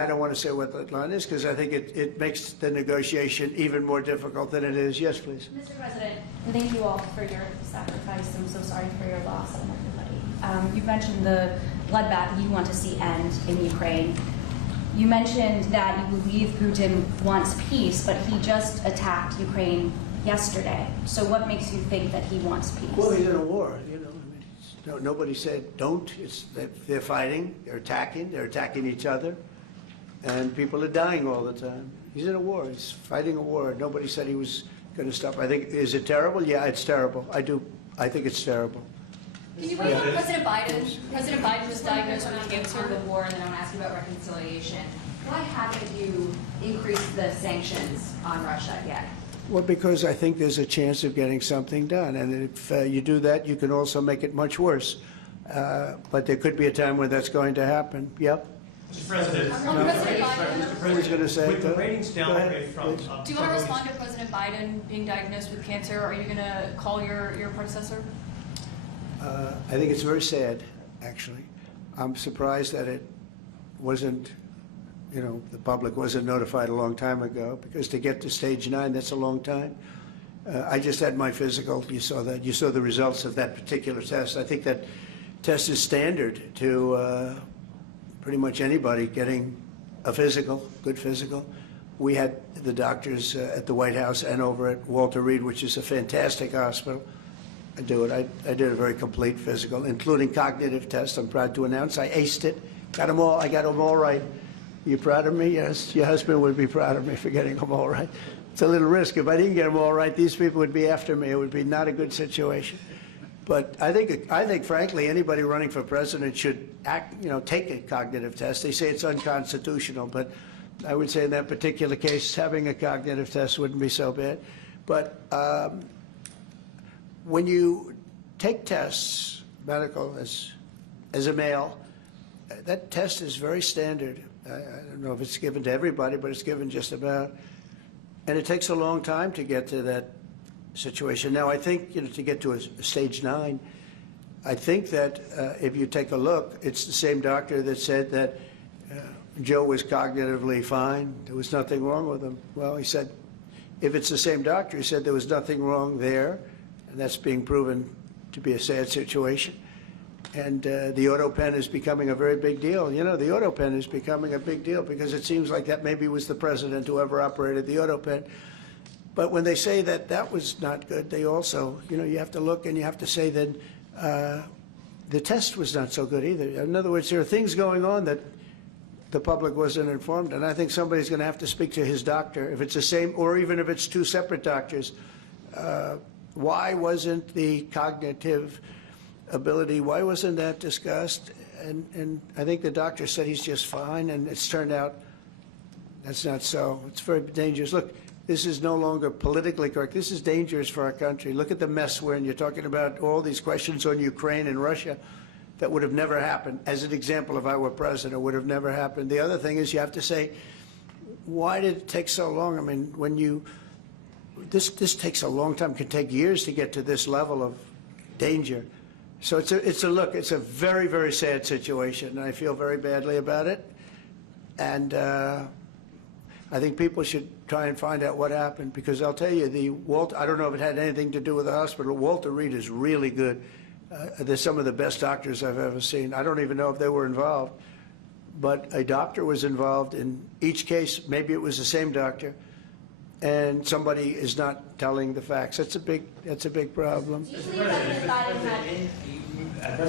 I don't want to say what that line is because I think it makes the negotiation even more difficult than it is. Yes, please. Mr. President, thank you all for your sacrifice. I'm so sorry for your loss and everybody. You mentioned the bloodbath you want to see end in Ukraine. You mentioned that you believe Putin wants peace, but he just attacked Ukraine yesterday. So what makes you think that he wants peace? Well, he's in a war, you know. I mean, nobody said don't. They're fighting, they're attacking each other, and people are dying all the time. He's in a war. He's fighting a war. Nobody said he was going to stop. I think, is it terrible? Yeah, it's terrible. I think it's terrible. Can you wait on President Biden? Yeah. President Biden was diagnosed with cancer. The war, and then I want to ask you about reconciliation. Why haven't you increased the sanctions on Russia yet? Well, because I think there's a chance of getting something done. And if you do that, you can also make it much worse. But there could be a time when that's going to happen. Yep. Mr. President, President Biden. I was going to say, with the ratings downgrade from... Do you want to respond to President Biden being diagnosed with cancer? Are you going to call your predecessor? I think it's very sad, actually. I'm surprised that it wasn't, you know, the public wasn't notified a long time ago, because to get to stage 9, that's a long time. I just had my physical. You saw that. You saw the results of that particular test. I think that test is standard to pretty much anybody getting a physical, good physical. We had the doctors at the White House and over at Walter Reed, which is a fantastic hospital, do it. I did a very complete physical, including cognitive tests. I'm proud to announce I aced it. Got them all. I got them all right. You proud of me? Yes. Your husband would be proud of me for getting them all right. It's a little risk. If I didn't get them all right, these people would be after me. It would be not a good situation. But I think, frankly, anybody running for president should take a cognitive test. They say it's unconstitutional, but I would say in that particular case, having a cognitive test wouldn't be so bad. But when you take tests, medical, as a male, that test is very standard. I don't know if it's given to everybody, but it's given just about. And it takes a long time to get to that situation. Now, I think, to get to a stage 9, I think that if you take a look, it's the same doctor that said that Joe was cognitively fine. There was nothing wrong with him. Well, he said, if it's the same doctor, he said there was nothing wrong there. And that's being proven to be a sad situation. And the Autopen is becoming a very big deal. You know, the Autopen is becoming a big deal because it seems like that maybe was the president who ever operated the Autopen. But when they say that that was not good, they also, you have to look and you have to say that the test was not so good either. In other words, there are things going on that the public wasn't informed. And I think somebody's going to have to speak to his doctor, if it's the same, or even if it's 2 separate doctors. Why wasn't the cognitive ability, why wasn't that discussed? And I think the doctor said he's just fine, and it's turned out that's not so. It's very dangerous. Look, this is no longer politically correct. This is dangerous for our country. Look at the mess we're in. You're talking about all these questions on Ukraine and Russia that would have never happened. As an example, if I were president, would have never happened. The other thing is you have to say, why did it take so long? I mean, when you this takes a long time. It can take years to get to this level of danger. So it's a very, very sad situation, and I feel very badly about it. And I think people should try and find out what happened, because I'll tell you, I don't know if it had anything to do with the hospital. Walter Reed is really good. They're some of the best doctors I've ever seen. I don't even know if they were involved, but a doctor was involved in each case. Maybe it was the same doctor. And somebody is not telling the facts. That's a big problem. Do you believe that President Biden had